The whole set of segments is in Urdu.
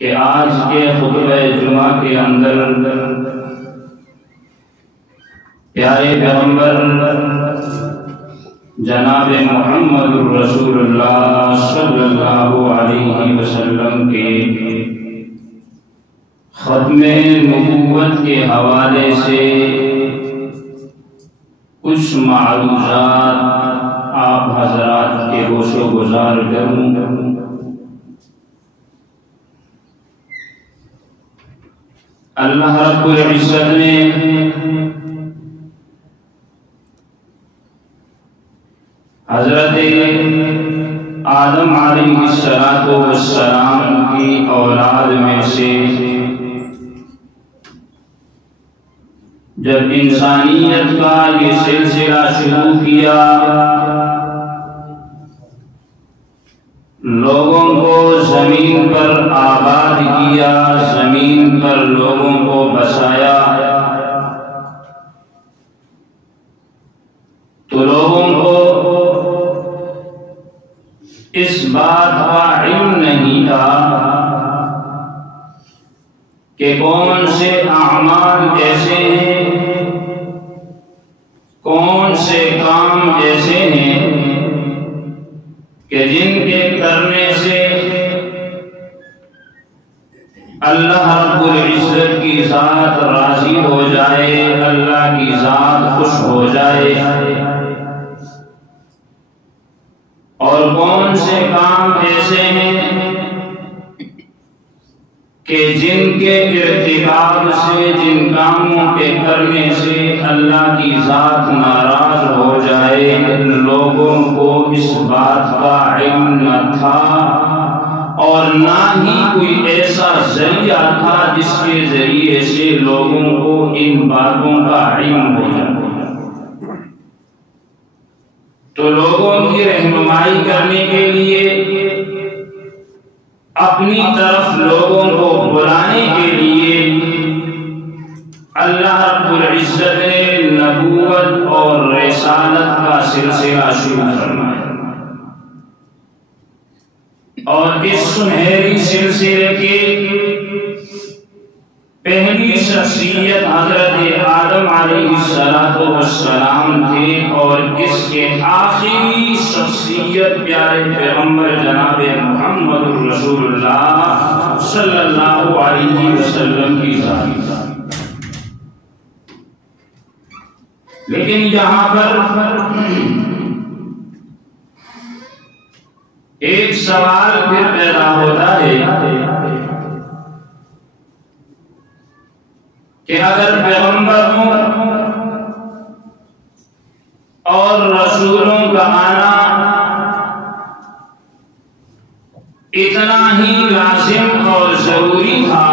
کہ آج کے خطبہ جمعہ کے اندر پیارے پیغمبر جناب محمد رسول اللہ صلی اللہ علیہ وسلم کے ختم نبوت کے حوالے سے کچھ معلومات آپ حضرات کے گوش و گزار کروں۔ اللہ رب العزت نے حضرت آدم علیہ السلام کی اولاد میں سے جب انسانیت کا یہ سلسلہ شروع کیا، لوگوں کو زمین پر آباد کیا، زمین پر لوگوں کو بسایا، تو لوگوں کو اس بات کا علم نہیں تھا کہ کون سے اعمال ایسے ہیں، کون سے کام ایسے ہیں کہ جن کے کرنے سے اللہ رب العزت کی ذات راضی ہو جائے، اللہ کی ذات خوش ہو جائے، اور کون سے کام ایسے ہیں کہ جن کے ارتکاب سے، جن کاموں کے کرنے سے اللہ کی ذات ناراض ہو جائے۔ لوگوں کو اس بات کا علم نہ تھا اور نہ ہی کوئی ایسا ذریعہ تھا جس کے ذریعے سے لوگوں کو ان باتوں کا علم ہو جاتا۔ تو لوگوں کی رہنمائی کرنے کے لیے، اپنی طرف لوگوں کو بلانے کے لیے اللہ رب العزت نے نبوت اور رسالت کا سلسلہ شروع فرمایا، اور اس سنہری سلسلے کے پہلی شخصیت حضرت آدم علیہ السلام تھے، اور اس کے آخری شخصیت پیارے پیغمبر جناب محمد رسول اللہ صلی اللہ علیہ وسلم کی ذات۔ لیکن یہاں پر ایک سوال پھر پیدا ہوتا ہے کہ اگر پیغمبر ہوں اور رسولوں کا آنا اتنا ہی لازم اور ضروری تھا،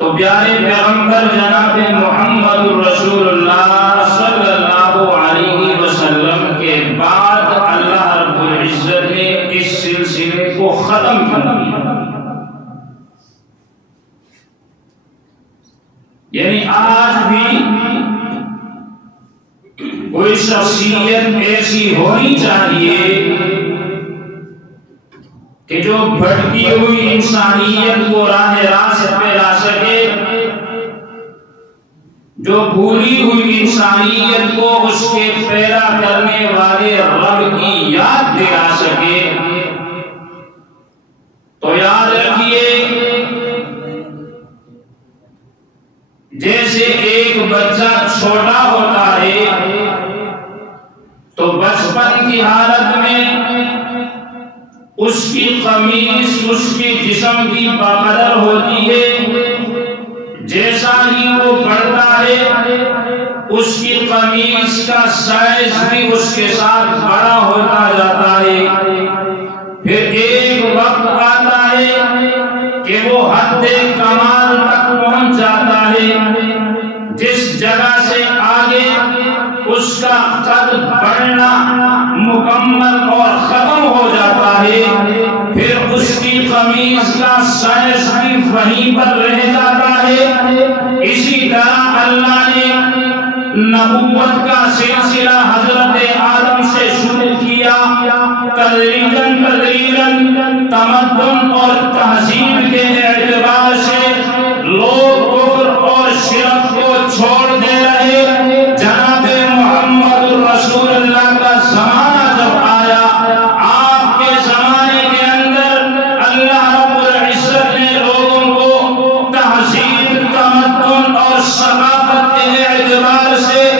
تو پیارے پیغمبر جناب محمد رسول اللہ صلی اللہ علیہ وسلم کے بعد اللہ رب العزت نے اس سلسلے کو ختم کر دیا۔ یعنی آج بھی کوئی شخصیت ایسی ہونی چاہیے کہ جو بھٹکی ہوئی انسانیت کو راہ راست پہ لا سکے، جو بھولی ہوئی انسانیت کو اس کے پیدا کرنے والے رب کی یاد دلا سکے۔ تو یاد رکھیے، جیسے ایک بچہ چھوٹا ہوتا ہے تو بچپن کی حالت میں اس کی قمیص اس کی جسم کی باقدر ہوتی ہے، جیسا ہی وہ بڑھتا ہے اس کی قمیص کا سائز بھی اس کے ساتھ بڑا ہوتا جاتا ہے۔ پھر ایک وقت آتا ہے کہ وہ حد کمال تک پہنچ جاتا ہے، جس جگہ سے آگے اس کا قد بڑھنا مکمل اور ختم ہو جاتا ہے، پھر اس کی قمیص کا سائز بھی وہیں پر رہ جاتا ہے۔ اسی طرح اللہ نے نبوت کا سلسلہ حضرت آدم سے شروع کیا، کیا، تدریجاً تدریجاً تمدن اور تہذیب کے اعتبار سے لوگ کفر اور شرک کو چھوڑ دے رہے۔ جناب محمد الرسول اللہ کا زمانہ جب آیا، آپ کے زمانے کے اندر اللہ رب العزت نے لوگوں کو تہذیب، تمدن اور ثقافت کے اعتبار سے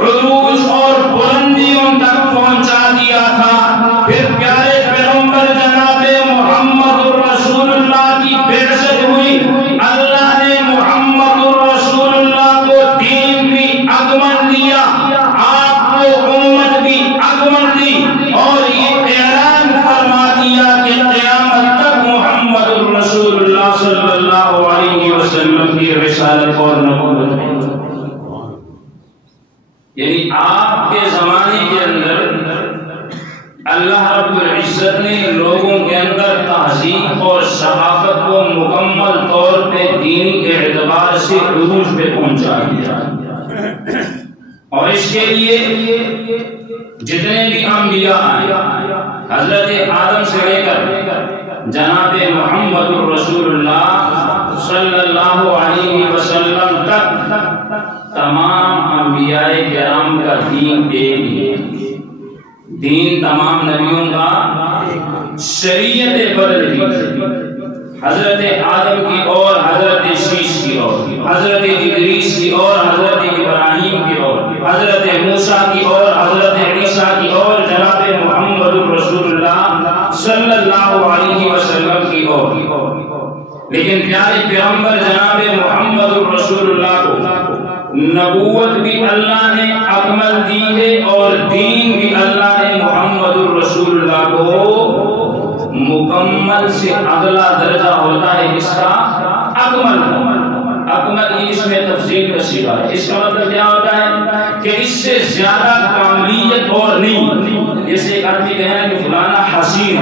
عروج اور بلندیوں تک پہنچا دیا تھا۔ پھر پیارے پیغمبر جناب محمد الرسول اللہ کی بعثت ہوئی، اللہ نے محمد الرسول اللہ کو دین بھی اکمل دیا، آپ کو امت بھی اکمل دی، اور یہ اعلان فرما دیا کہ قیامت تک محمد الرسول اللہ صلی اللہ علیہ وسلم کی رسالت اور نبوت ہے۔ یعنی آپ کے زمانے کے اندر اللہ رب العزت نے لوگوں کے اندر تہذیب اور ثقافت کو مکمل طور پہ دینی اعتبار سے عروج پہ پہنچا دیا، اور اس کے لیے جتنے بھی انبیاء آئے، حضرت آدم سے لے کر جناب محمد الرسول اللہ صلی اللہ علیہ وسلم تک تمام انبیاء کرام کا دین ایک ہی، دین تمام نبیوں کا شریعت بدل دی۔ حضرت آدم کی اور حضرت شیش کی اور، حضرت ادریس کی اور حضرت ابراہیم کی اور، حضرت موسیٰ کی اور حضرت عیسیٰ کی اور، جناب محمد الرسول اللہ صلی اللہ علیہ وسلم کی اور۔ لیکن پیارے پیغمبر جناب محمد الرسول اللہ کو نبوت بھی اللہ نے اکمل دی ہے، اور دین بھی اللہ نے محمد الرسول اللہ کو مکمل سے اگلا درجہ ہوتا ہے اس کا اکمل۔ اکمل اس میں تفصیل کا صیغہ ہے، اس کا مطلب کیا ہوتا ہے کہ اس سے زیادہ کاملیت اور نہیں۔ جیسے ایک آدمی کہنا کہ فلانا حسین،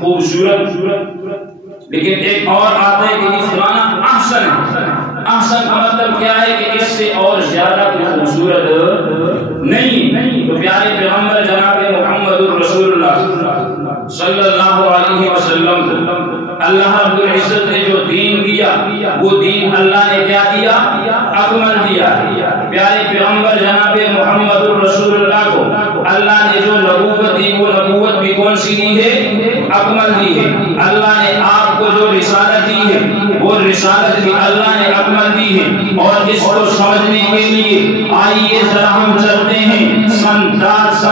خوبصورت، لیکن ایک اور آتا ہے کہ فلانا احسن ہے۔ احسن کا مطلب کیا ہے کہ اس سے اور زیادہ خوبصورت نہیں۔ تو پیارے پیغمبر جناب محمد الرسول اللہ صلی اللہ علیہ وسلم کو اللہ رب العزت نے جو دین دیا، وہ دین اللہ نے کیا دیا؟ اکمل دیا۔ پیارے پیغمبر جناب محمد الرسول اللہ کو اللہ نے جو نبوت دی، وہ نبوت بھی کون سی دی ہے؟ اکمل دی ہے۔ اللہ نے آپ کو جو رسالت دی ہے، وہ رسالت بھی اللہ نے اکمل دی ہے۔ اور اس کو سمجھنے کے لیے آئیے ذرا ہم چلتے ہیں سن 10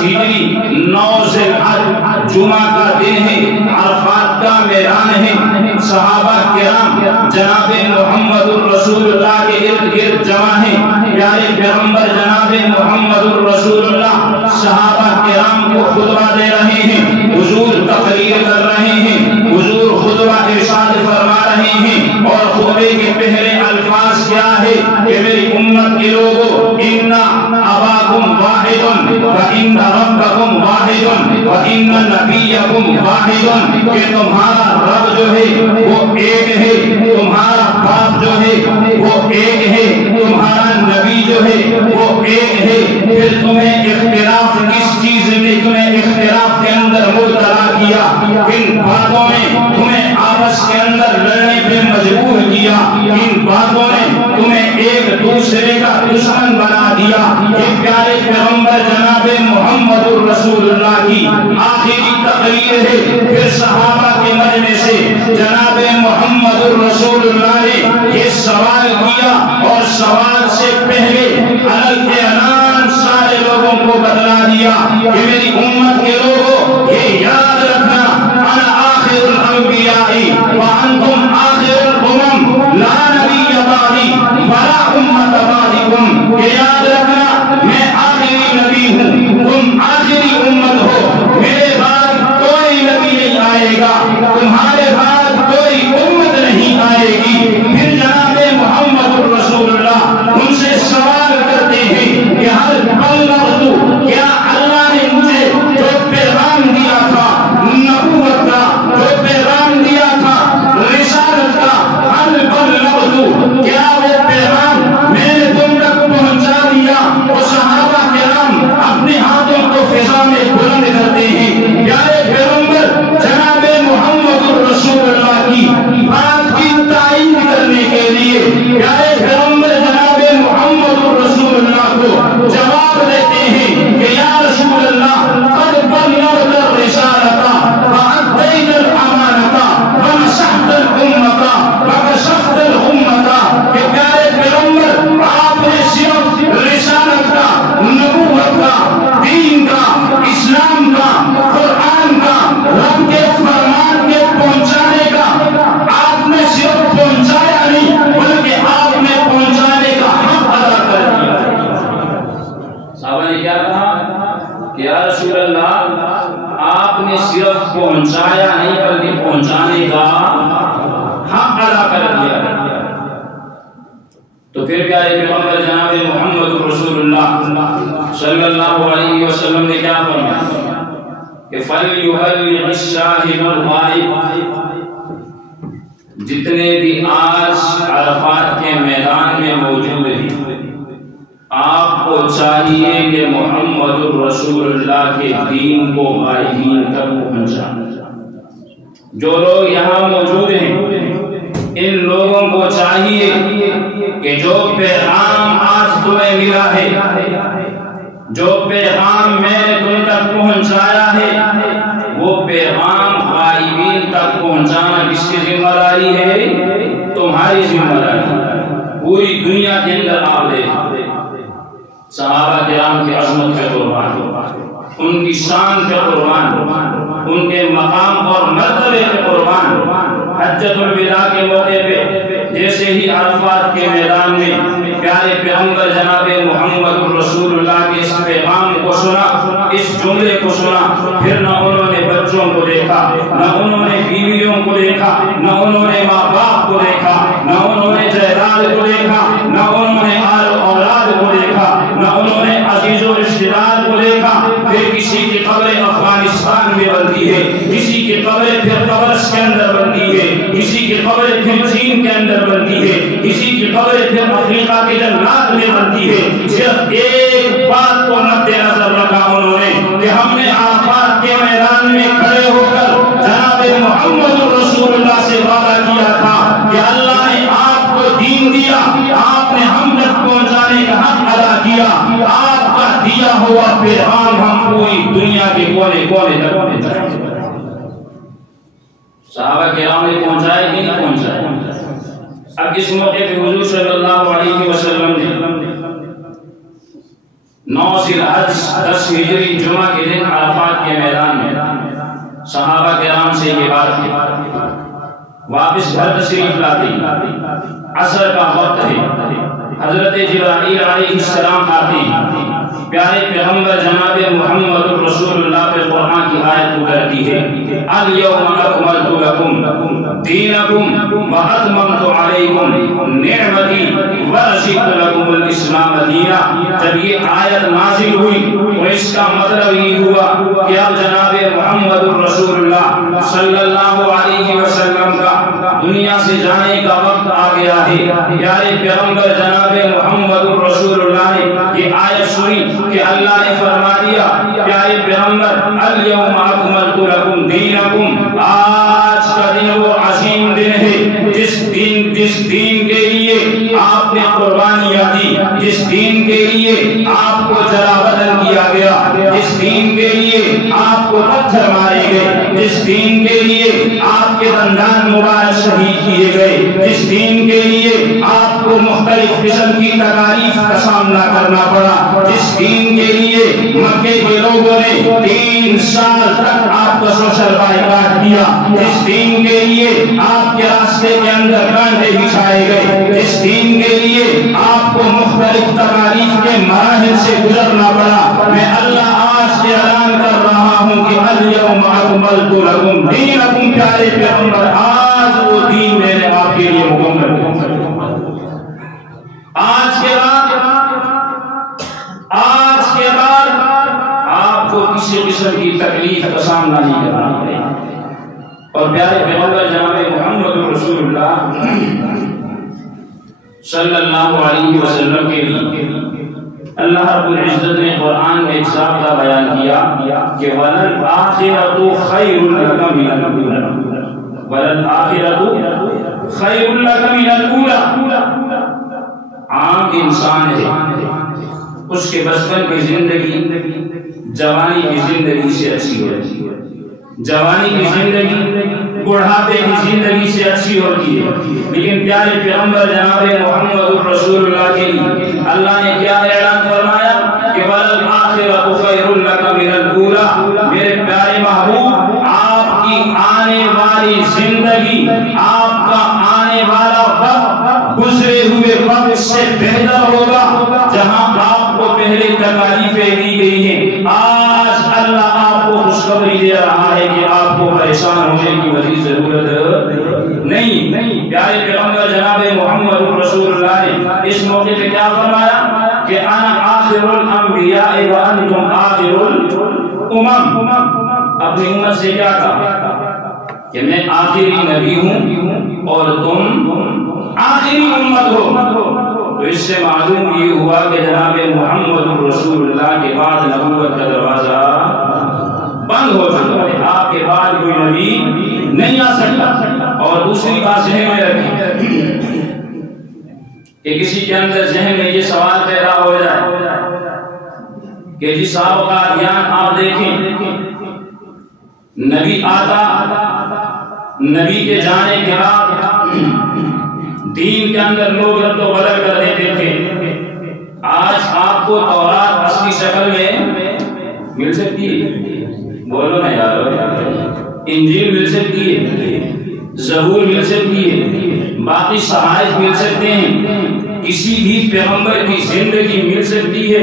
ہجری 9 ذی الحج، جمعہ کا دن ہے، عرفات کا میدان ہے۔ صحابہ کرام جناب محمد الرسول اللہ کے ارد گرد جمع ہیں۔ پیارے پیغمبر جناب محمد الرسول اللہ صحابہ کرام کو خطبہ دے رہے ہیں، حضور تقریر کر رہے ہیں، حضور خطبہ ارشاد فرما رہے ہیں، اور خطبے کے پہلے الفاظ کیا ہے کہ میری امت کے لوگوں، اِنَّ أَبَاكُمْ وَاحِدٌ وَإِنَّ رَبَّكُمْ وَاحِدٌ وَإِنَّ نَبِيَّكُمْ وَاحِدٌ، کہ تمہارا رب جو ہے وہ ایک ہے، تمہارا باپ جو ہے وہ ایک ہے، تمہارا نبی جو ہے وہ ایک ہے۔ پھر تمہیں اختلاف کس چیز نے تمہیں اختلاف کے اندر مبتلا کیا؟ ان باتوں نے تمہیں آپس کے اندر لڑنے پہ مجبور کیا، ان باتوں نے تمہیں ایک دوسرے کا دشمن بنا دیا۔ یہ پیارے پیغمبر جناب محمد الرسول اللہ کی آخری تقریر ہے۔ پھر صحابہ کے مجمع سے جناب محمد الرسول اللہ نے یہ سوال کیا، اور سوال سے پہلے اعلان سارے لوگوں کو بتلا دیا کہ میری امت کے لوگوں، یہ یاد رکھنا، انا آخر الانبیاء وانتم آخر الامم، لا نبی بعدی ولا امت بعدکم۔ یہ یاد رکھنا، میں آخری نبی ہوں، تم آخری امت ہو، میرے بعد کوئی نبی نہیں آئے گا، تمہارے بعد کوئی امت نہیں آئے گی۔ پھر جناب محمد الرسول اللہ ان سے سوال کرتے ہیں کہ ہل بلغت، کیا اللہ نے مجھے صرف پہنچایا نہیں بلکہ پہنچانے کا حق ادا کر دیا۔ تو پھر پیارے پیغمبر جناب محمد رسول اللہ صلی اللہ علیہ وسلم نے کیا فرمایا کہ فَلْيُبَلِّغِ الشَّاهِدُ الْغَائِبَ، جتنے بھی آج عرفات کے میدان میں موجود ہیں، آپ کو چاہیے کہ محمد الرسول اللہ کے دین کو غائبین تک پہنچائیں۔ جو لوگ یہاں موجود ہیں ان لوگوں کو چاہیے کہ جو پیغام آج تمہیں ملا ہے، جو پیغام میں نے تم تک پہنچایا ہے، وہ پیغام غائبین تک پہنچانا کس کی ذمہ داری ہے؟ تمہاری ذمہ داری۔ پوری دنیا کے اندر آپ دیکھیں صحابہ کرام کی عظمت کے قربان، ان کی شان کے قربان، ان کے مقام اور مرتبے کے قربان، حجۃ الوداع کے موقع پہ جیسے ہی عرفات کے میدان میں پیارے پیغمبر جناب محمد رسول اللہ کے اس پیغام کو سنا، اس جملے کو سنا، پھر نہ انہوں نے بچوں کو دیکھا، نہ انہوں نے بیویوں کو دیکھا، نہ انہوں نے ماں باپ کو دیکھا، نہ انہوں نے جائیداد کو دیکھا، نہ انہوں نے آل اولاد کو دیکھا، نہ انہوں نے عزیز و رشتہ دار کو دیکھا۔ پھر کسی کی قبر افغانستان میں بنتی ہے، کسی کی قبر پھر قبرص کے اندر بنتی ہے، کسی کی قبر پھر چین کے اندر بنتی ہے، کسی کی قبر پھر افریقہ کے جنگلات میں بنتی ہے۔ صرف ایک بات کو مد نظر رکھا انہوں نے کہ ہم نے عرفات کے میدان میں کھڑے ہو کر جناب محمد رسول اللہ سے وعدہ کیا تھا کہ اللہ نے آپ کو دین دیا، آپ نے ہم تک پہنچانے کا حق ادا کیا، آپ کا دیا ہوا پیغام ہم پوری دنیا کے کونے کونے تک پہنچائیں۔ صحابہ کرام نے پہنچائے کہ نہیں پہنچائے؟ اب اس موقع پہ حضور صلی اللہ علیہ وسلم نے 9 ذی الحج 10 ہجری جمعہ کے دن عرفات کے میدان میں صحابہ کرام سے یہ بات کی، واپس گھر تشریف لاتے، عصر کا وقت ہے، حضرت جبرائیل علیہ السلام آتے ہیں، پیارے پیغمبر جناب محمد رسول اللہ پہ قرآن کی آیت اترتی ہے، الیوم اکملت لکم دینکم واتممت علیکم نعمتی ورضیت لکم الاسلام دینا۔ جب یہ آیت نازل ہوئی تو اس کا مطلب یہ ہوا کہ اب جناب محمد رسول اللہ صلی اللہ علیہ وسلم کا دنیا سے جانے کا وقت آ گیا ہے۔ پیارے پیغمبر جناب محمد رسول اللہ نے یہ آیت سنی کہ اللہ نے فرما دیا پیارے پیغمبر الیوم اکملت لکم دینکم، آج کا دن وہ عظیم دن ہے جس دین کے لیے آپ نے قربانیاں دی، جس دین کے لیے آپ کو جلا وطن کیا گیا، جس دین کے لیے آپ کو پتھر مارے گئے، جس دین کے لیے آپ کے دندان مبارک شہید کیے گئے، جس دین کے لیے آپ کو مختلف قسم کی تکالیف کا سامنا کرنا پڑا، جس دین کے لیے مکے کے لوگوں نے 3 سال تک آپ کا سوشل بائیکاٹ کیا، جس دین کے لیے آپ کے راستے کے اندر کانٹے بچھائے گئے، جس دین کے لیے آپ کو مختلف تکالیف کے مراحل سے گزرنا پڑا، میں اللہ آج کے اعلان کر رہا ہوں کہ الیوم اکملت لکم دینکم، پیارے پیغمبر آج وہ دین میں نے آپ کے لیے مکمل کیا۔ آج کے بعد آپ کو کسی قسم کی تکلیف کا سامنا نہیں کرنا پڑے۔ اور پیارے پیغمبر جناب محمد رسول اللہ صلی اللہ علیہ وسلم کے لیے اللہ رب العزت نے قرآن میں ایک ضابطہ بیان کیا کہ وَلَلْآخِرَةُ خَيْرٌ لَكَ مِنَ الْأُولَىٰ، وَلَلْآخِرَةُ خَيْرٌ لَكَ مِنَ الْأُولَىٰ۔ عام انسان ہے، اس کے بچپن کی زندگی جوانی کی زندگی سے اچھی ہوتی ہے، جوانی کی زندگی بڑھاپے کی زندگی سے اچھی ہوتی ہے، لیکن پیارے پیغمبر جناب محمد رسول اللہ کے لیے اللہ نے کیا اعلان فرمایا کہ وَلَلْآخِرَةُ خَيْرٌ لَكَ مِنَ الْأُولَىٰ۔ میرے پیارے محبوب، آپ کی آنے والی زندگی، آپ کا آنے والا وقت گزرے ہوئے وقت سے بہتر ہوگا۔ جہاں آپ کو پہلے تکالیفیں دی گئی ہیں، آج اللہ آپ کو خوشخبری خوشخبری دے رہا ہے کہ آپ کو پریشان ہونے کی مزید ضرورت نہیں۔ پیارے پیغمبر جناب محمد رسول اللہ نے اس موقع پہ کیا فرمایا کہ انا آخر الانبیاء وانتم آخر الامم، اپنی امت سے کیا کہا کہ میں آخری نبی ہوں اور تم آخری امت ہو۔ تو اس سے معلوم یہ ہوا کہ جناب محمد رسول اللہ کے بعد نبوت کا دروازہ بند ہو چکا ہے، آپ کے بعد کوئی نبی نہیں آ سکتا۔ اور دوسری بات ذہن میں رکھیں کہ کسی کے اندر ذہن میں یہ سوال پیدا ہو جائے کہ جی صاحب کا دھیان آپ دیکھیں، نبی آتا، نبی کے جانے کے بعد دین کے اندر لوگ رد و بدل کر دیتے تھے۔ آج آپ کو تورات اصلی شکل میں مل سکتی ہے، بولو نا یار، انجیل مل سکتی ہے، زبور مل سکتی ہے، باقی صحائف مل سکتے ہیں، کسی بھی پیغمبر کی زندگی مل سکتی ہے،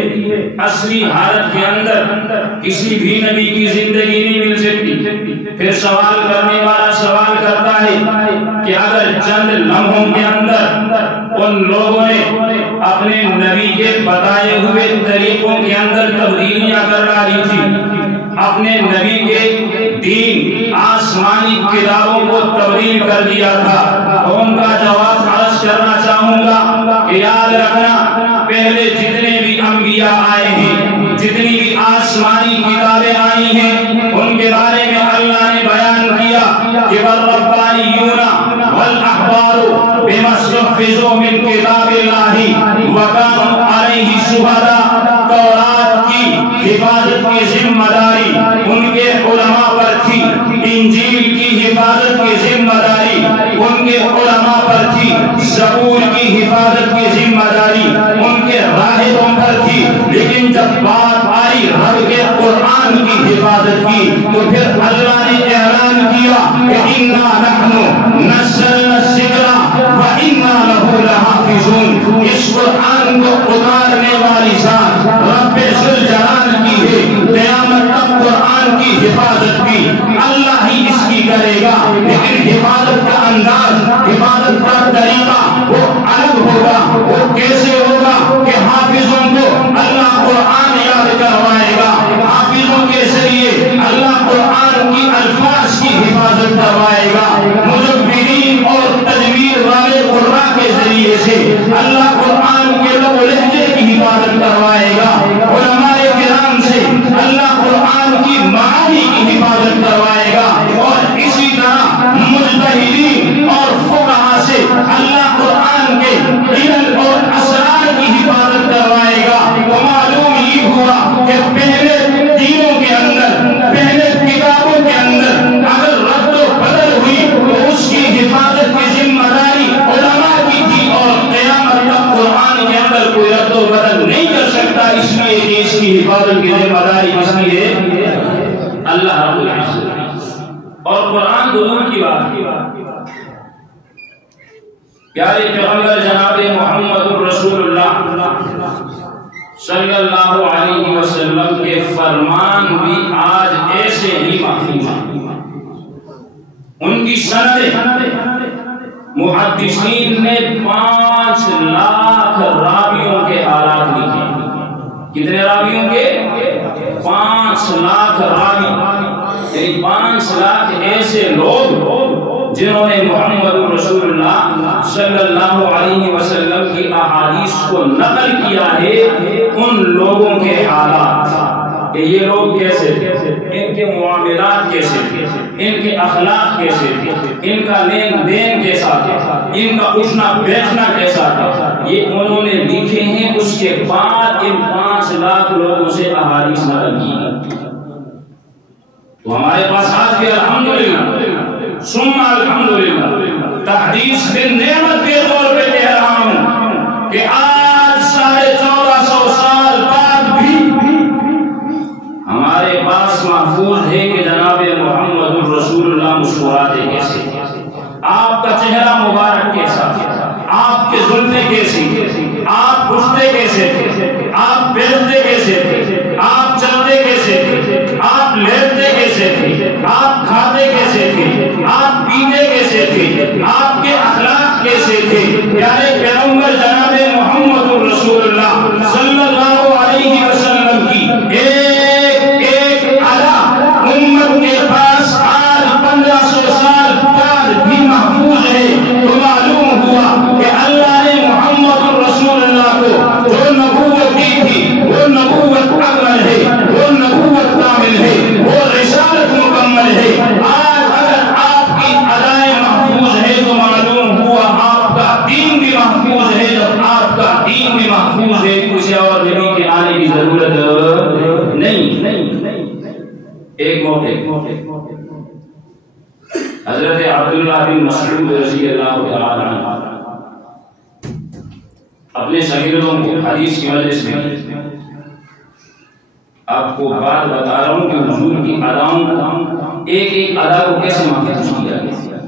اصلی حالت کے اندر کسی بھی نبی کی زندگی نہیں مل سکتی۔ پھر سوال کرنے والا سوال کرتا ہے کہ اگر چند لمحوں کے اندر ان لوگوں نے اپنے نبی کے بتائے ہوئے طریقوں کے اندر تبدیلیاں کر ڈالی تھی، اپنے نبی کے دین آسمانی کتابوں کو تبدیل کر دیا تھا، تو ان کا جواب عرض کرنا چاہوں گا کہ یاد رکھنا پہلے جتنے بھی انبیاء آئے ہیں، جتنی بھی آسمانی کتابیں آئی ہیں، ان کے بارے میں اللہ نے بیان کیا کہ والربانیون والاحبار بما استحفظوا من کتاب اللہ وکانوا علیہ شہداء، تورات کی حفاظت کی ذمہ داری ان کے علماء پر تھی، انجیل کی حفاظت کی ذمہ داری ان کے علماء پر تھی، زبور کی حفاظت کی ذمہ داری ان کے راہبوں پر تھی، لیکن جب بات آئی رب کے قرآن کی حفاظت کی تو پھر اللہ نے اعلان کیا کہ انا نحن نزلنا الذکر وانا لہ لحافظون، اس قرآن کو اتارنے والی ذات رب ذوالجلال کی ہے، قیامت تک قرآن کی حفاظت بھی اللہ ہی اس کی کرے گا، لیکن حفاظت کا انداز، حفاظت کا طریقہ وہ الگ ہوگا۔ وہ کیسے ہوگا کہ حافظوں کو اللہ قرآن یاد کروائے گا، حافظوں کے ذریعے اللہ قرآن کی الفاظ کی حفاظت کروائے گا، مدبرین اور تدبیر والے قراء کے ذریعے سے اللہ قرآن کے لب و لہجے کی حفاظت کروائے گا، علماء کرام سے اللہ قرآن کی معانی کی حفاظت کروائے گا، اور اسی طرح مجتہدین اور فقہاء سے اللہ قرآن کے علم اور اسرار کی حفاظت کروائے گا۔ تو معلوم یہ ہوا کہ پہلے دینوں کے اندر، پہلے کتابوں کے اندر اگر رد و بدل ہوئی تو اس کی حفاظت کی ذمہ داری علماء کی تھی، اور قیامت تک قرآن کے اندر کوئی رد و بدل نہیں کر سکتا، اس لیے کہ اس کی حفاظت کی ذمہ داری کس کی ہے؟ اللہ رب العزت۔ اور قرآن دور کی بات کی، پیارے پیغمبر جناب محمد رسول اللہ صلی اللہ علیہ وسلم کے فرمان بھی آج ایسے ہی محفوظ ہیں۔ ان کی سندیں محدثین نے 5 لاکھ راویوں کے حالات لکھے۔ کتنے راویوں کے؟ 5 لاکھ راوی، یعنی 5 لاکھ ایسے لوگ جنہوں نے محمد رسول اللہ صلی اللہ علیہ وسلم کی احادیث کو نقل کیا ہے، ان لوگوں کے حالات کہ یہ لوگ کیسے تھے، ان کے معاملات کیسے تھے، ان کے اخلاق کیسے تھے، ان کا لین دین کیسا تھا، ان کا اٹھنا بیٹھنا کیسا تھا، یہ انہوں نے لکھے ہیں۔ اس کے بعد ان 5 لاکھ لوگوں سے احادیث نقل کی۔ تو ہمارے پاس آج کے الحمدللہ ثم الحمدللہ تحدیث بن نعمت کے طور پہ کہہ رہا ہوں کہ آج 1450 سال بعد بھی ہمارے پاس محفوظ ہے کہ جناب محمد رسول اللہ مسکراتے کیسے، آپ کا چہرہ مبارک کیسا، آپ کے زلفیں کیسی، آپ اٹھتے کیسے تھے، آپ بیٹھتے کیسے تھے، آپ چلتے کیسے تھے، آپ آپ لیٹتے کیسے تھے، آپ کھاتے کیسے تھے، آپ پیتے کیسے تھے، آپ کے اخلاق کیسے تھے. پیارے پیغمبر جناب محمد رسول اللہ صلی اللہ علیہ وسلم کی ایک ادا امت کے پاس آج 1500 سال بعد بھی محفوظ ہے. تو معلوم ہوا کہ اللہ نے محمد رسول اللہ کو جو نبوت دی تھی وہ نبوت اکمل ہے، وہ نبوت کامل ہے، وہ رسالت مکمل ہے. آج اگر آپ کی ادائیں محفوظ ہے تو معلوم ہوا آپ کا دین بھی محفوظ ہے. جب آپ کا دین بھی محفوظ ہے کسی اور نبی کے آنے کی ضرورت نہیں. ایک موقع حضرت عبداللہ بن مسعود رضی اللہ تعالی عنہ اپنے شاگردوں کو حدیث کی مجلس میں آپ کو بات بتا رہا ہوں کہ حضور کی اداؤں ایک ادا کو کیسے محفوظ کیا گیا.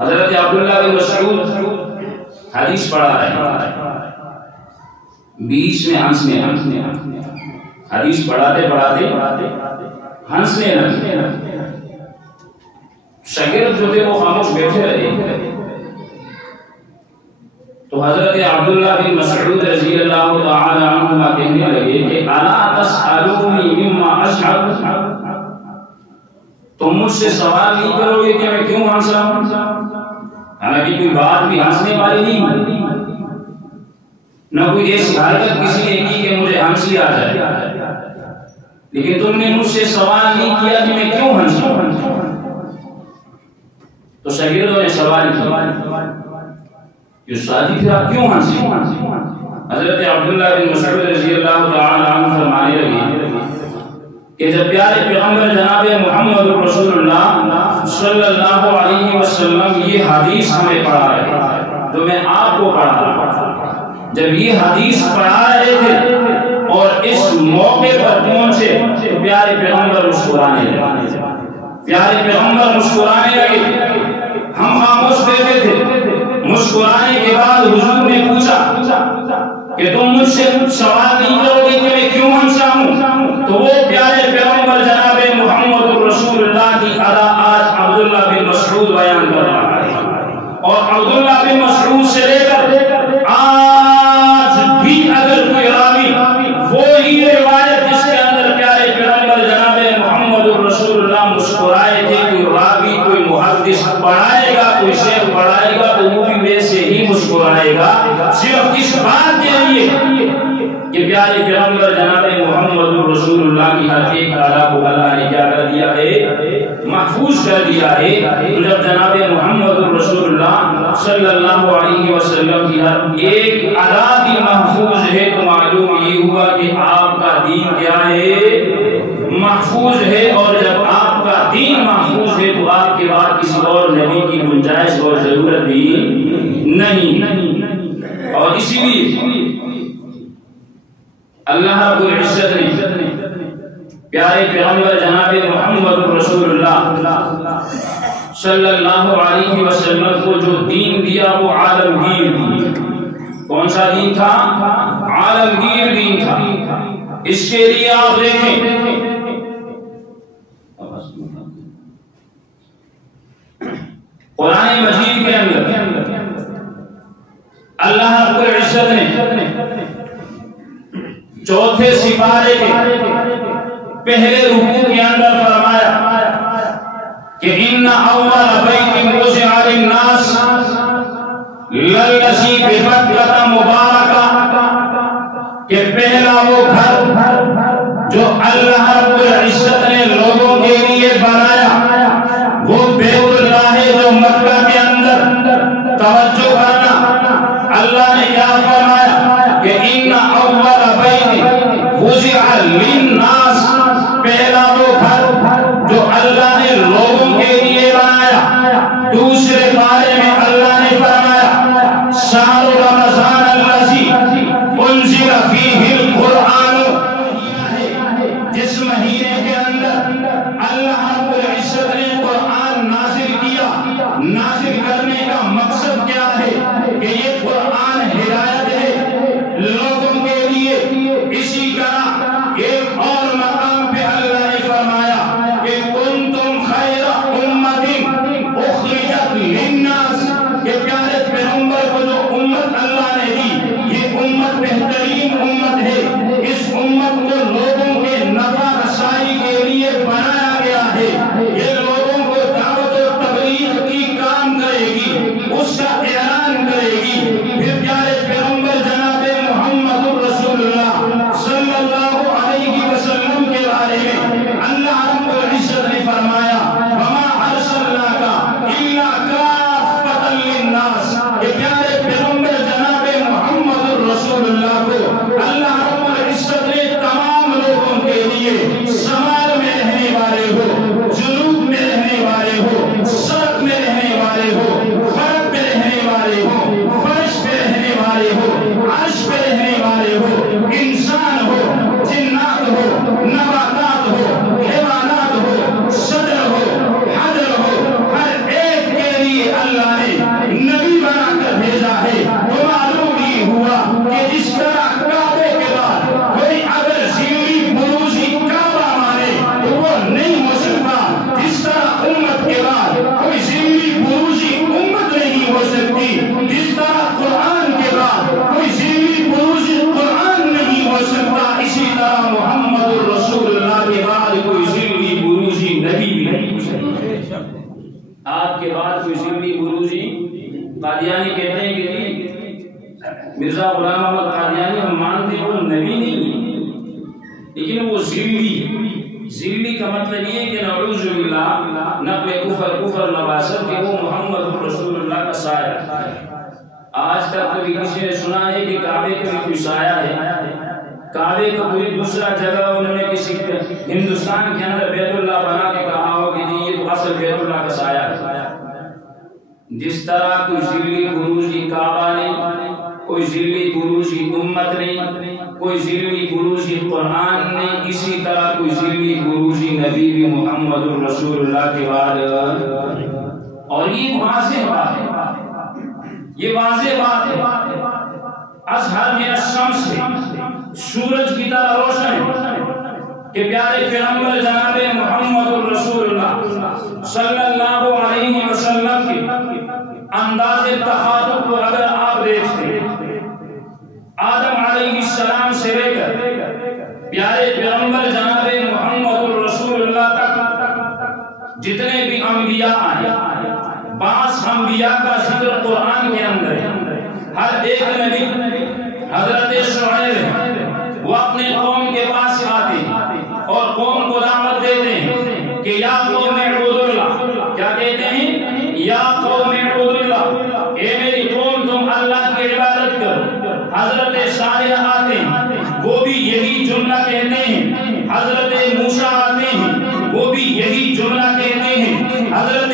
حضرت عبداللہ بن مسعود حدیث پڑھا رہے بیچ میں ہنسنے حدیث پڑھاتے ہنسنے لگے. شاگرد جو تھے وہ خاموش بیٹھے رہے. تو حضرت عبداللہ بن مسعود رضی اللہ تعالی عنہ کہنے لگے کہ الا تسألونی مما اشعر، تم مجھ سے سوال نہیں کرو گے کہ میں کیوں ہنس رہا ہوں. حالانکہ کوئی بات بھی ہنسنے والی نہیں، نہ کوئی ایسی حرکت کسی نے کی کہ مجھے ہنسی آ جائے، لیکن تم نے مجھ سے سوال نہیں کیا کہ میں کیوں ہنس رہا ہوں. تو شاگردوں نے سوال کیا کہ استاد پھر آپ کیوں ہنسی. حضرت عبداللہ بن مسعود رضی اللہ تعالی عنہ فرمانے لگے کہ جب پیارے پیغمبر جناب محمد رسول اللہ صلی اللہ علیہ وسلم یہ حدیث ہمیں پڑھا رہے جو میں آپ کو پڑھا رہا، جب یہ حدیث پڑھا رہے تھے اور اس موقع پر پہنچے تو پیارے پیغمبر مسکرانے لگے. پیارے پیغمبر مسکرانے لگے، ہم خاموش بیٹھے تھے. مسکرانے کے بعد حضور نے پوچھا کہ تم مجھ سے سوال نہیں کرو گے کہ میں کیوں ہنسا ہوں. تو وہ پیارے پیغمبر جناب محمد رسول اللہ کی ادا آج عبداللہ بن مسعود بیان کر رہا ہے. اور عبداللہ بن مسعود سے لے کر آج بھی اگر کوئی راوی وہی روایت جس کے اندر پیارے پیغمبر جناب محمد رسول اللہ مسکرائے تھے، کوئی راوی کوئی محدث پڑھائے گا، کوئی شیخ پڑھائے گا تو وہ بھی ویسے ہی مسکرائے گا، صرف اس بات کے لیے کہ پیارے پیغمبر جناب محمد رسول اللہ کی ہر ایک ادا کو اللہ نے کیا کر دیا ہے، محفوظ کر دیا ہے. تو جب جناب محمد رسول اللہ صلی اللہ علیہ وسلم کی ہر ایک ادا بھی محفوظ ہے تو معلوم یہ ہوا کہ آپ کا دین کیا ہے، محفوظ ہے. اور جب آپ کا دین محفوظ ہے تو آپ کے بعد کسی اور نبی کی گنجائش اور ضرورت بھی نہیں. اور اسی لیے اللہ رب العزت نے پیارے پیغمبر جناب محمد رسول اللہ صلی اللہ علیہ وسلم کو جو دین دیا وہ عالمگیر دین. کون سا دین تھا؟ عالمگیر دین تھا. اس کے لیے آپ دیکھیں قرآن مجید کے اندر اللہ رب العزت نے چوتھے سپارے کے پہلے رکوع کے اندر فرمایا کہ ان اول بیت وضع للناس للذی ببکۃ مبارکہ، کہ پہلا وہ گھر جو اللہ رب العزت نے لوگوں کے لیے بنایا وہ بیت اللہ ہے جو مکہ کے اندر. توجہ کرنا، اللہ نے کیا فرمایا کہ ان اول بیت وضع للناس، پہلا وہ گھر جو اللہ نے لوگوں کے لیے بنایا. دوسرے بارے میں اللہ نے فرمایا شہر رمضان الذی انزل فیہ القرآن، جس امت بہترین امت ہے، اس امت کو لوگوں کے نفع رسائی کے لیے بنایا گیا ہے، یہ لوگوں کو دعوت و تبلیغ کی کام کرے گی، اس کا اعلان کرے گی۔ پھر پیارے پیغمبر جناب محمد رسول اللہ صلی اللہ علیہ وسلم کے بارے میں اللہ رب العزت نے فرمایا وما ارسلناک الا کافۃ للناس، کہ پیارے پیغمبر جناب محمد رسول اللہ کو اللہ رب العزت نے تمام لوگوں کے لیے، شمال میں رہنے والے ہو، جنوب میں رہنے والے ہو، شرق میں رہنے والے ہو، غرب میں رہنے والے ہو، فرش پہ رہنے والے ہو، عرش پہ رہنے والے ہو، انسان ہو، جنات ہو، نباتات ہو، حیوانات ہو، شجر ہو، حجر ہو، ہر ایک کے لیے اللہ نے نبی بنا کر بھیجا ہے۔ تو معلوم یہ ہوا کہ جس طرح کعبے کے بعد کوئی اگر ذلی بروزی کعبہ مانے تو وہ نہیں ہو سکتا، جس طرح امت کے بعد کوئی ذلی بروزی امت نہیں ہو سکتی، جس طرح قرآن کے بعد کوئی ذلی بروزی قرآن نہیں ہو سکتا، اسی طرح محمد رسول اللہ کے بعد کوئی ذلی بروزی نبی بھی نہیں ہو سکتا۔ آپ کے بعد کوئی ذلی بروزی قادیانی کہتے ہیں کہ مرزا غلام احمد قادیانی ہم مانتے ہیں وہ نبی نہیں ہے، لیکن وہ ذلی کا مطلب یہ ہے کہ نعوذ باللہ نقل کفر نواسط کہ وہ محمد رسول اللہ کا سایہ ہے۔ آج تک کبھی کسی نے سنا ہے کہ کعبے کا کوئی سایہ ہے؟ کعبے کا کوئی دوسرا جگہ انہوں نے کسی ہندوستان کے اندر بیت اللہ بنا کے کہا ہو کہ یہ تو اصل بیت اللہ کا سایہ ہے؟ جس طرح کوئی ذلی بروزی کعبہ نہیں، کوئی ذلی بروزی امت نہیں، کوئی ذلی بروزی قرآن نہیں، اسی طرح کوئی ذلی بروزی نبی بھی محمد رسول اللہ کے بعد۔ اور یہ واضح بات ہے، یہ واضح بات ہے، اظہر من الشمس ہے، سورج کی طرح روشن ہے کہ پیارے پیغمبر جناب محمد رسول اللہ صلی اللہ علیہ وسلم کے انداز تخاطب کو اگر آپ دیکھتے ہیں، آدم علیہ السلام سے لے کر پیارے پیغمبر جناب محمد رسول اللہ تک جتنے بھی انبیاء آئے، 5 انبیاء کا ذکر قرآن کے اندر ہے۔ ہر ایک نبی حضرت شعیب ہے، وہ اپنے قوم کے پاس آتے ہیں اور قوم کو دعوت دیتے ہیں کہ یا قوم اعبدوا اللہ، کیا کہتے ہیں؟ یا قوم اعبدوا اللہ، اے میری قوم تم اللہ کی عبادت کرو۔ حضرت صالح آتے ہیں، وہ بھی یہی جملہ کہتے ہیں۔ حضرت موسیٰ آتے ہیں، وہ بھی یہی جملہ کہتے ہیں۔ حضرت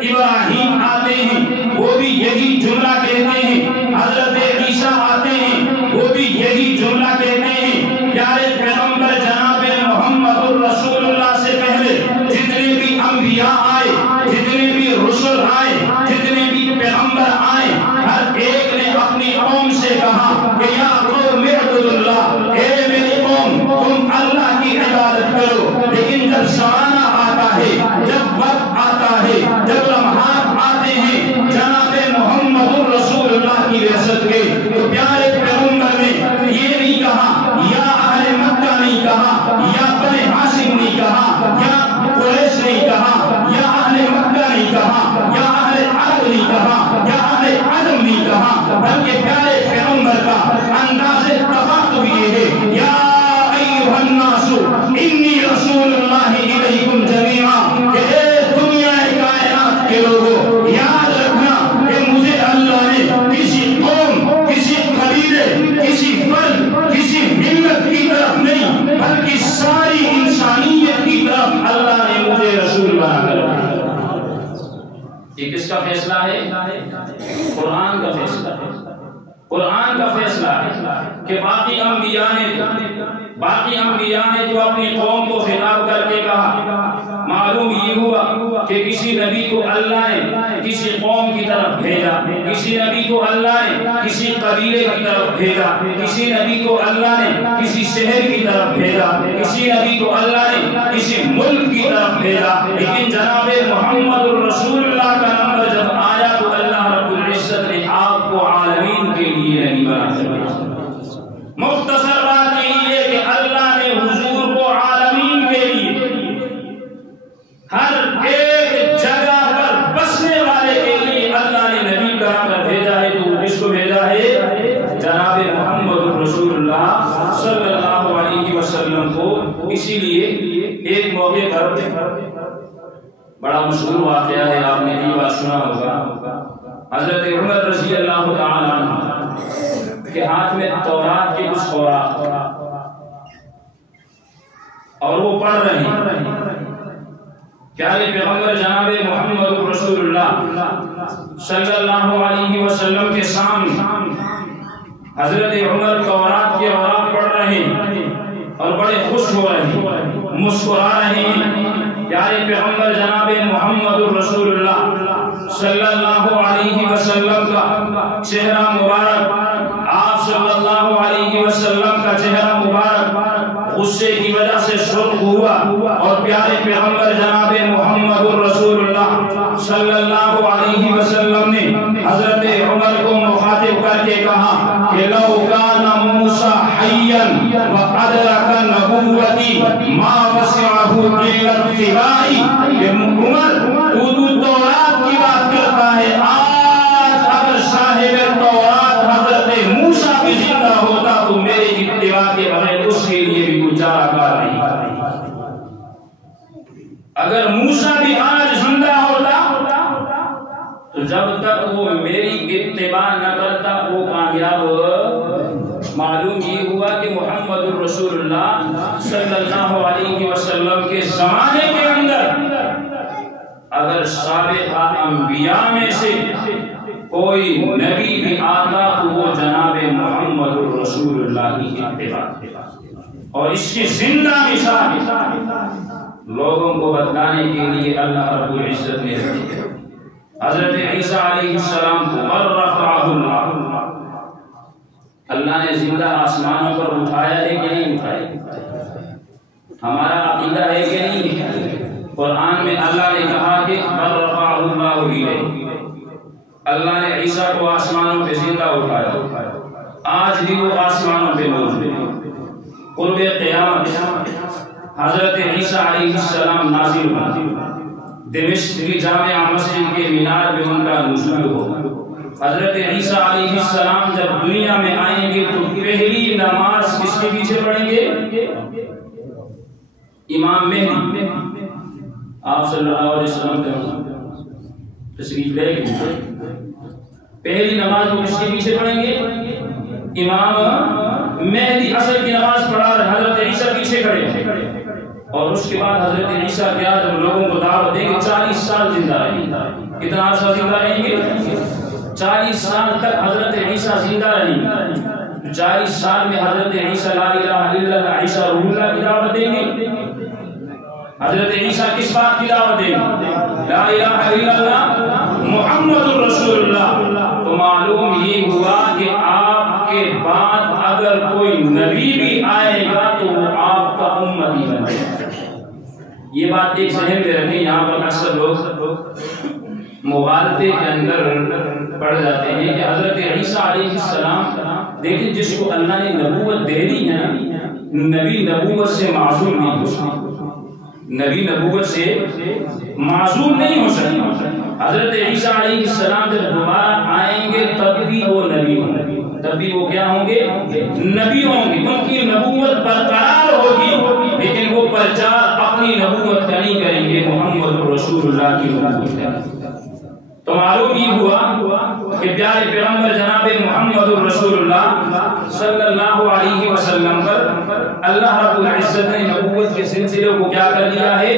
ابراہیم آتے ہیں، وہ بھی یہی جملہ کہتے ہیں۔ حضرت عیسیٰ آتے ہیں، وہ بھی یہی جملہ کہتے ہیں۔ پیارے پیغمبر جناب محمد رسول اللہ سے پہلے جتنے بھی انبیاء آئے، جتنے بھی رسول آئے، جتنے بھی پیغمبر آئے، ہر ایک نے اپنی قوم سے کہا کہ یا قوم اعبدوا اللہ، اے میری قوم تم اللہ کی عبادت کرو۔ لیکن جب زمانہ آتا ہے، جب وقت آتا ہے، جب لمحات آتے ہیں جناب محمد رسول اللہ کی بعثت کے، تو پیارے پیغمبر نے یہ نہیں کہا، یا اہل مکہ نہیں کہا، یا بنی ہاشم نہیں کہا، یا قریش نہیں کہا، یا اہل مکہ نہیں کہا، یا اہل عرب نہیں کہا، یا اہل عجم نہیں کہا، بلکہ پیارے پیغمبر کا انداز تخاطب یہ ہے، یا ایھا الناس انی رسول اللہ الیکم جمیعا، کہ اے دنیا کائنات کے لوگوں یاد رکھنا کہ مجھے اللہ نے کسی قوم، کسی قبیلے، کسی فرد، کسی ملت کی طرف نہیں بلکہ ساری انسانیت کی طرف اللہ نے مجھے رسول بنا کر رکھا۔ یہ کس کا فیصلہ ہے؟ قرآن کا فیصلہ ہے۔ قرآن کا فیصلہ ہے کہ باقی انبیاء نے جو اپنی قوم کو خطاب کر کے کہا، معلوم یہ ہوا کہ کسی نبی کو اللہ نے کسی قوم کی طرف بھیجا، کسی نبی کو اللہ نے کسی قبیلے کی طرف بھیجا، کسی نبی کو اللہ نے کسی شہر کی طرف بھیجا، کسی نبی کو اللہ نے کسی ملک کی طرف بھیجا۔ لیکن جناب محمد رسول اللہ کا نمبر جب آیا تو اللہ رب العزت نے آپ کو عالمین کے لیے نبی بنا کر بھیجا۔ اسی لیے ایک موقع پر بڑا مشہور واقعہ ہے، آپ نے یہ بات سنا ہوگا، حضرت عمر رضی اللہ تعالی عنہ کے ہاتھ میں تورات کے کچھ اوراق اور وہ پڑھ رہے ہیں، پیارے پیغمبر جناب محمد رسول اللہ صلی اللہ علیہ وسلم کے سامنے حضرت عمر تورات کے اوراق پڑھ رہے ہیں اور بڑے خوش ہو رہے ہیں، مسکرا رہے ہیں۔ پیارے پیغمبر جناب محمد رسول اللہ صلی اللہ علیہ وسلم کا چہرہ مبارک، آپ صلی اللہ علیہ وسلم کا چہرہ مبارک غصے کی وجہ سے سرخ ہوا، اور پیارے پیغمبر جناب محمد رسول اللہ صلی اللہ علیہ وسلم نے حضرت عمر کو مخاطب کر کے کہا کہ لو کان موسیٰ حیا وادرک نبوتی ما وسعہ الا اتباعی۔ کہ عمر تو تورات کی بات کرتا ہے، آج اگر صاحب تورات حضرت موسیٰ بھی زندہ ہوتا تو میرے اتباع کے بغیر اس کے لیے بھی کوئی چارہ کار نہیں کرتا۔ اگر موسیٰ بھی آج زندہ ہوتا تو جب تک وہ میری اتباع نہ کرتا وہ کامیاب معلوم یہ ہوا کہ محمد رسول اللہ صلی اللہ علیہ وسلم کے زمانے کے اندر اگر سابقہ انبیاء میں سے کوئی نبی بھی آتا تو وہ جناب محمد رسول اللہ کی اتباع، اور اس کی زندہ مثال لوگوں کو بتلانے کے لیے اللہ رب العزت نے حضرت عیسیٰ علیہ السلام کو رفعہ اللہ نے زندہ آسمانوں پر اٹھایا ہے کہ نہیں اٹھایا؟ ہمارا عقیدہ ہے کہ نہیں ہے؟ قرآن میں اللہ نے کہا کہ رفعہ اللہ الیہ، اللہ نے عیسیٰ کو آسمانوں پہ زندہ اٹھایا، آج بھی وہ آسمانوں پہ موجود ہے۔ قرب قیامت حضرت عیسیٰ علیہ السلام نازل ہوں، دمشق کی جامع مسجد کے مینار میں ان کا نزول ہو۔ حضرت عیسیٰ علیہ السلام جب دنیا میں آئیں گے تو پہلی نماز کس کے پیچھے پڑھیں گے؟ امام مہدی، آپ صلی اللہ علیہ وسلم کا تشریف لے گئے، پہلی نماز وہ کس کے پیچھے پڑھیں گے؟ امام مہدی اصل کی نماز پڑھا رہے، حضرت عیسیٰ پیچھے کھڑے ہیں، اور اس کے بعد حضرت عیسیٰ کیا جب لوگوں کو دعوت دیں گے 40 سال زندہ رہیں گے۔ کتنا عرصہ زندہ رہیں گے؟ 40 سال تک حضرت عیسیٰ زندہ رہیں گے۔ 40 سال میں حضرت عیسیٰ لا الہ الا اللہ عیسیٰ روح اللہ کی دعوت دیں گے۔ حضرت عیسیٰ کس بات کی دعوت دیں گے؟ لا الہ الا اللہ محمد رسول اللہ۔ تو معلوم یہ ہوا کہ آپ کے بعد اگر کوئی نبی بھی آئے گا تو وہ آپ کا امتی بنے گا۔ یہ بات ایک ذہن میں رکھیں، یہاں پر اکثر لوگ مغالطے کے اندر پڑ جاتے ہیں کہ حضرت عیسیٰ علیہ السلام، دیکھیں جس کو اللہ نے نبوت دے دی ہے، نبی نبوت سے معصوم نہیں ہو سکتا، نبی نبوت سے معصوم نہیں ہو سکتا۔ حضرت عیسیٰ علیہ السلام جب دوبارہ آئیں گے تب بھی وہ نبی ہوں گے، تب بھی وہ کیا ہوں گے؟ نبی ہوں گے، ان کی نبوت برقرار ہوگی، لیکن وہ پرچار اپنی نبوت کا نہیں کریں گے، محمد رسول اللہ کی نبوت کریں گے۔ تو معلوم یہ ہوا کہ پیارے پیغمبر جناب محمد رسول اللہ صلی اللہ علیہ وسلم پر اللہ رب العزت نے نبوت کے سلسلے کو کیا کر دیا ہے؟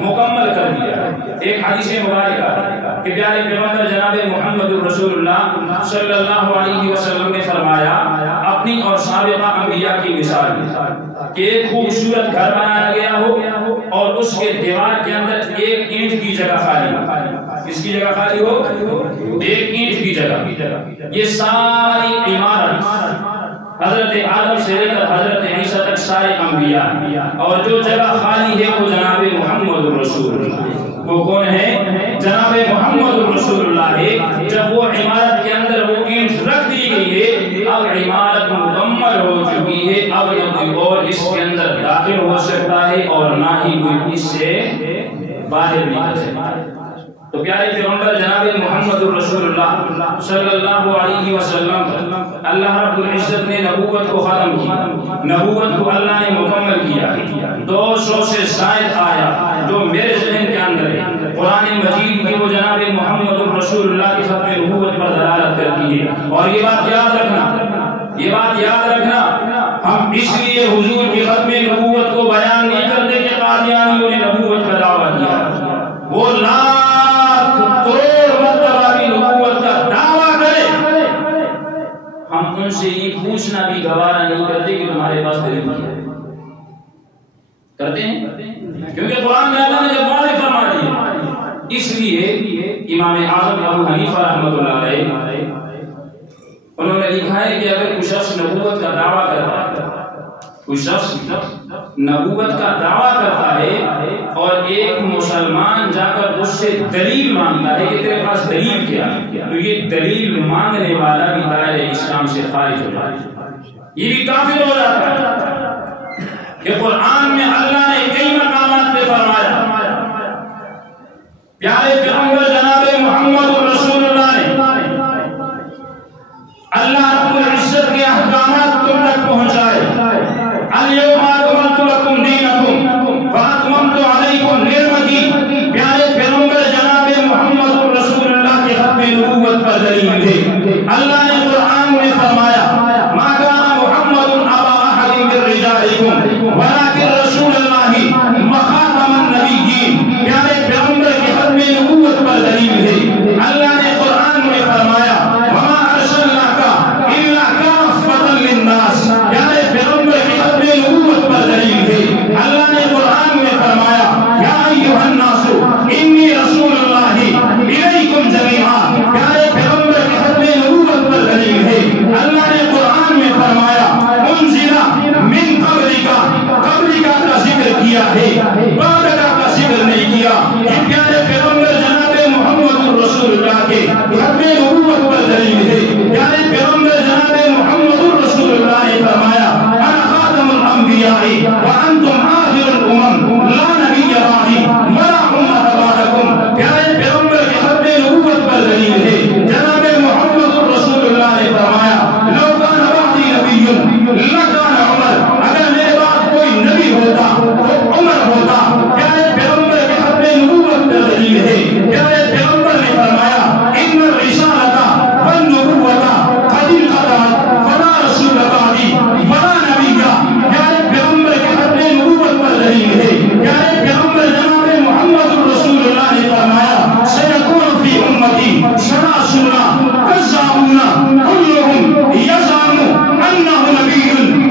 مکمل کر دیا ہے۔ ایک حدیث مبارکہ ہے کہ پیارے پیغمبر جناب محمد رسول اللہ صلی اللہ علیہ وسلم نے فرمایا اپنی اور سابقہ انبیاء کی مثال میں کہ ایک خوبصورت گھر بنایا گیا ہو اور اس کے دیوار کے اندر ایک اینٹ کی جگہ خالی ہو۔ کس کی جگہ خالی ہو؟ ایک اینٹ کی جگہ۔ یہ ساری عمارت حضرت آدم سے لے کر حضرت عیسیٰ تک سارے انبیاء، اور جو جگہ خالی ہے وہ جناب محمد رسول اللہ۔ وہ کون ہے؟ جناب محمد رسول اللہ ہے۔ جب وہ عمارت کے اندر وہ اینٹ رکھ دی گئی ہے، اب عمارت مکمل ہو چکی ہے، اب نہ کوئی اور اس کے اندر داخل ہو سکتا ہے اور نہ ہی کوئی اس سے باہر نکل سکتا ہے۔ تو پیارے پیغمبر جناب محمد رسول اللہ صلی اللہ علیہ وسلم اللہ رب العزت نے نبوت کو ختم کی، نبوت کو اللہ نے مکمل کیا۔ 200 سے زائد آیا جو میرے ذہن کے اندر ہے قرآن مجید کی، وہ جناب محمد رسول اللہ کی ختم نبوت پر دلالت کرتی ہے۔ اور یہ بات یاد رکھنا، یہ بات یاد رکھنا، ہم اس لیے حضور کی ختم نبوت کو بیان نہیں کرتے کہ قادیانیوں نے نبوت کا دعویٰ کیا، وہ لاکھ کروڑ مرتبہ بھی نبوت کا دعویٰ کرے، ہم ان سے یہ پوچھنا بھی گوارا نہیں کرتے کہ تمہارے پاس دلیل کیا ہے۔ کرتے ہیں کیونکہ قرآن میں اللہ نے جب واضح فرما دیا۔ اس لیے امام اعظم ابو حنیفہ رحمۃ اللہ علیہ انہوں نے لکھا ہے کہ اگر کوئی شخص نبوت کا دعویٰ کرتا ہے، کوئی شخص نبوت کا دعویٰ کرتا ہے اور ایک مسلمان جا کر اس سے دلیل مانگتا ہے کہ تیرے پاس دلیل کیا ہے، تو یہ دلیل مانگنے والا بھی دائرہ اسلام سے خارج ہو جاتا ہے، یہ بھی کافر ہو جاتا ہے۔ کہ قرآن میں اللہ نے کئی مقامات پہ فرمایا، پیارے پیغمبر جناب محمد رسول اللہ نے اللہ رب العزت کے احکامات تم تک پہنچائے۔ الیوم اکملت لکم دینکم واتممت علیکم نعمتی، پیارے پیغمبر جناب محمد رسول اللہ کے ختم نبوت پر دلیل ہے۔ اللہ نے قرآن میں فرمایا ما کان محمد ابا احد من رجالکم ولکن رسول اللہ وخاتم النبیین، پیارے پیغمبر کے ختم نبوت پر دلیل ہے۔ اللہ نے قرآن میں فرمایا وما ارسلناک الا کافۃ للناس، پیارے پیغمبر کے ختم نبوت پر دلیل ہے۔ اللہ نے قرآن میں فرمایا یا ایھا الناس انی رسول اللہ الیکم جمیعا، پیارے پیغمبر کے ختم نبوت پر دلیل ہے۔ اللہ نے قرآن میں فرمایا انزل من قبلک کا ذکر کیا ہے، بعد کا ذکر نہیں کیا۔ یہ پیارے پیغمبر جناب محمد رسول اللہ کے ختم نبوت پر دلیل ہے۔ پیارے پیغمبر جناب محمد رسول اللہ نے فرمایا انا خاتم الانبیاء وانتم آخر الامم لا نبی بعدی ولا امت بعدکم، پیارے پیغمبر کے ختم نبوت پر دلیل ہے۔ جناب محمد رسول اللہ نے فرمایا لو کان بعدی نبی لکان عمر، اگر میرے بعد کوئی نبی ہوتا تو عمر ہوتا، پیارے پیغمبر کے ختم نبوت پر دلیل ہے۔ پیارے پیغمبر نے فرمایا ان الرسالۃ والنبوۃ قد انقطعت فلا رسول بعدی ولا نبی، پیارے پیغمبر کے ختم نبوت پر دلیل ہے۔ پیارے پیغمبر جناب محمد رسول اللہ نے فرمایا سیکون فی امتی ثلاثون کذابون کلهم یزعم انہ نبی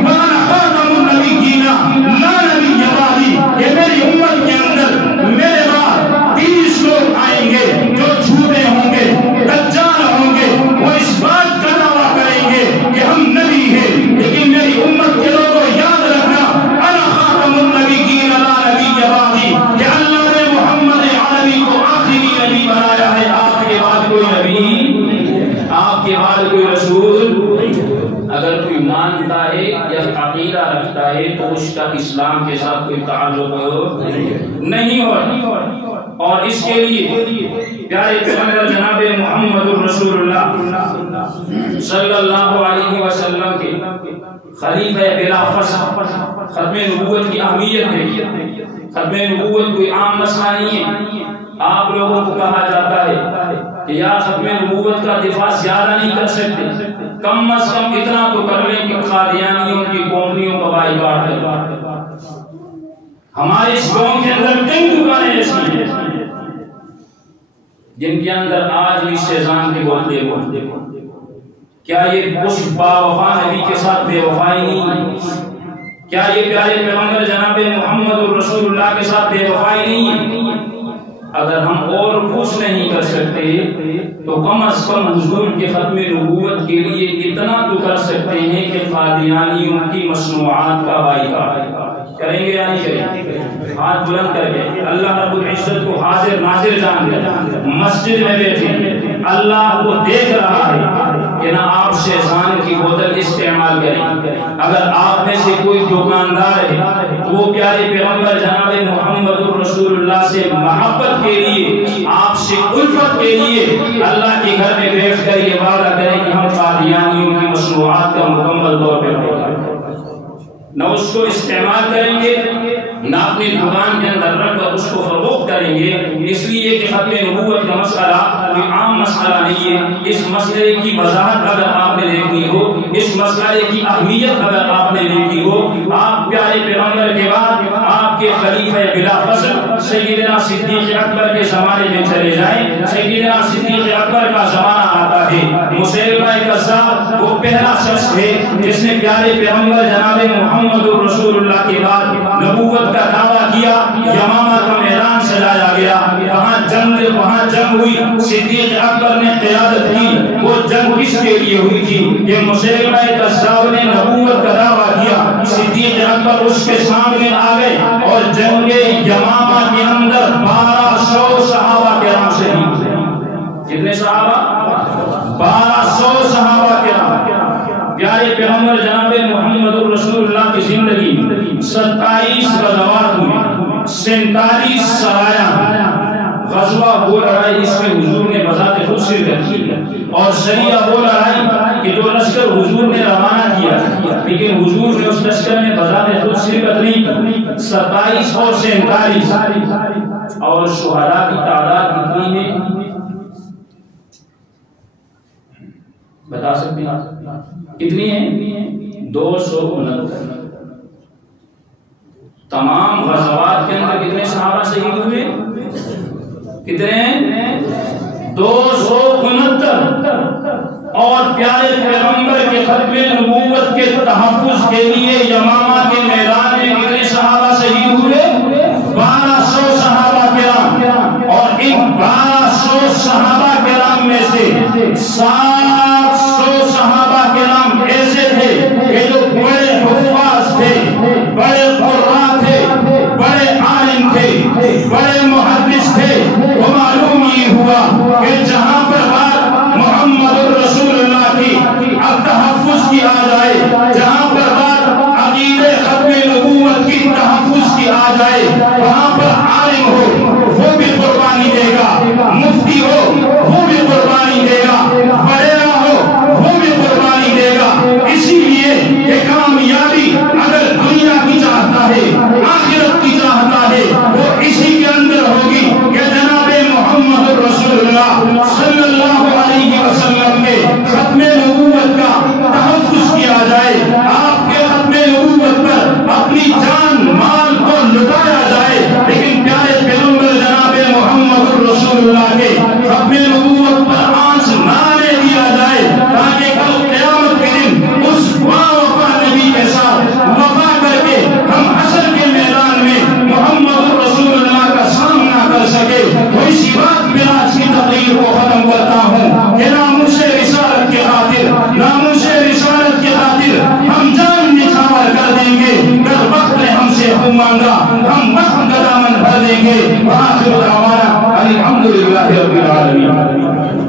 وانا خاتم النبیین لا نبی بعدی، کہ میری امت کے اندر میرے بعد 30 لوگ آئیں گے جو جھوٹے ہوں گے، دجال ہوں گے، وہ اس بات کا دعویٰ کریں گے کہ ہم نبی ہیں، لیکن میری امت کے لوگوں یاد رکھنا انا خاتم النبیین لا نبی بعدی، کہ اللہ نے محمد عربی کو آخری نبی بنایا ہے، آپ کے بعد کوئی نبی، آپ کے بعد کوئی رسول۔ اگر کوئی مانتا ہے یا عقیدہ رکھتا ہے تو اس کا اسلام کے ساتھ کوئی تعلق نہیں ہوتا، اور اس کے لیے پیارے پیغمبر جناب محمد رسول اللہ صلی اللہ علیہ وسلم کے خلیفہ بلا فصل ختم نبوت کی اہمیت دیکھیے۔ ختم نبوت کوئی عام مسئلہ نہیں ہے۔ آپ لوگوں کو کہا جاتا ہے کہ یا ختم نبوت کا دفاع زیادہ نہیں کر سکتے، کم از کم اتنا تو کر لیں کہ قادیانیوں کی کمپنیوں کا بائیکاٹ کریں۔ ہمارے اس قوم کے اندر کئی دکانیں ایسی ہیں جن کے اندر آج بھی شیطان کے بولتے بولتے، کیا یہ اس با وفا نبی کے ساتھ بے وفائی نہیں؟ کیا یہ پیارے پیغمبر جناب محمد رسول اللہ کے ساتھ بے وفائی نہیں ہے؟ اگر ہم اور کچھ نہیں کر سکتے تو کم از کم حضور کے ختم نبوت کے لیے اتنا تو کر سکتے ہیں کہ قادیانیوں کی مصنوعات کا بائیکاٹ کریں گے یا نہیں کریں گے؟ ہاتھ بلند کر کے اللہ رب العزت کو حاضر ناظر جان لیں، مسجد میں بیٹھے اللہ کو دیکھ رہا ہے کہ نہ آپ شیطان کی بوتل استعمال کریں۔ اگر آپ میں سے کوئی دکاندار ہے تو وہ پیارے پیغمبر جناب محمد رسول اللہ سے محبت کے لیے آپ سے کے لیے اللہ کے گھر میں بیٹھ کر یہ وعدہ کریں کہ ہم قادیانیوں کی مصنوعات کا مکمل طور پہ نہ اس کو استعمال کریں گے نہ اپنی دکان کے اندر رکھ کر اس کو فروخت کریں گے، اس لیے کہ ختم نبوت کا مسئلہ کوئی عام مسئلہ نہیں ہے۔ اس مسئلے کی وضاحت اگر آپ نے دیکھنی ہو، اس مسئلے کی اہمیت اگر آپ نے دیکھنی ہو، آپ پیارے پیغمبر کے بعد آپ کے خلیفہ بلا فصل سیدنا صدیق اکبر کے زمانے میں چلے جائیں۔ سیدنا صدیق اکبر کا زمانہ آتا ہے، مسیلمہ کذاب وہ پہلا شخص ہے جس نے پیارے پیغمبر جناب محمد رسول اللہ کے بعد نبوت کا دعویٰ کیا۔ یمامہ کا میدان سجایا گیا، وہاں جنگ ہوئی، صدیق اکبر نے قیادت کی۔ وہ جنگ کس کے لیے ہوئی تھی؟ یہ مسیلمہ کذاب نے نبوت کا دعویٰ کیا، صدیق اکبر اس کے سامنے آ گئے اور جنگ یمامہ کے اندر 1200 صحابہ کرام شہید ہوئے۔ کتنے صحابہ؟ 1200 صحابہ کرام۔ پیارے پیغمبر جناب محمد رسول اللہ کی زندگی 27 غزوات ہوئے، 47 سرایاں۔ غزوہ وہ لڑائی اس میں حضور نے بذات خود شرکت کی، اور سریہ وہ لڑائی کہ جو لشکر حضور نے روانہ کیا لیکن حضور نے اس لشکر میں بذات خود شرکت نہیں کی۔ 27 اور 47 اور شہداء کی تعداد کتنی ہے بتا سکتے ہیں؟ کتنی ہے؟ 269۔ تمام غزوات کے اندر کتنے صحابہ شہید ہوئے؟ کتنے؟ 269۔ اور پیارے پیغمبر کے ختم نبوت کے تحفظ کے لیے یمامہ کے میدان میں کتنے صحابہ شہید ہوئے؟ 1200 صحابہ کرام۔ اور ان 1200 صحابہ کرام میں سے 700 صحابہ کرام ایسے تھے کہ جو بڑے حفاظ تھے، بڑے قراء تھے، بڑے عالم تھے، بڑے محدث تھے۔ وہ معلوم یہ ہوا کہ جہاں پر بات محمد رسول اللہ کی اب تحفظ کی آ جائے، جہاں پر بات عقیدے ختم نبوت کی تحفظ کی آ جائے، وہاں پر عالم ہو وہ بھی قربانی دے گا، مفتی ہو وہ بھی قربانی دے گا، بڑیرا ہو وہ بھی قربانی دے گا۔ اسی لیے کہ کامیابی اگر دنیا کی چاہتا ہے، آخرت کی چاہتا ہے، وہ اسی کے اندر ہوگی کہ جناب محمد رسول اللہ صلی اللہ علیہ وسلم کے ختم نبوت کا تحفظ کیا جائے، آپ کے ختم نبوت پر اپنی جان مال کو لٹایا جائے، لیکن پیارے پیغمبر جناب محمد رسول اللہ کے ختم نبوت پر آنچ نہ آنے دیا جائے، تاکہ کل قیامت کے دن اس وفا نبی کے ساتھ وفا کر کے ہم حشر کے میدان میں محمد رسول اللہ کا سامنا کر سکے۔ تو اسی بات پہ آج کی تقریر کو ختم کرتا ہوں کہ ناموس رسالت کی خاطر، ناموس رسالت کی خاطر ہم جان نچھاور کر دیں گے۔ اگر وقت نے ہم سے حکم مانگا ہم وقت کا دامن بھر دیں گے۔ وآخر دعوانا الحمدللہ رب العالمین۔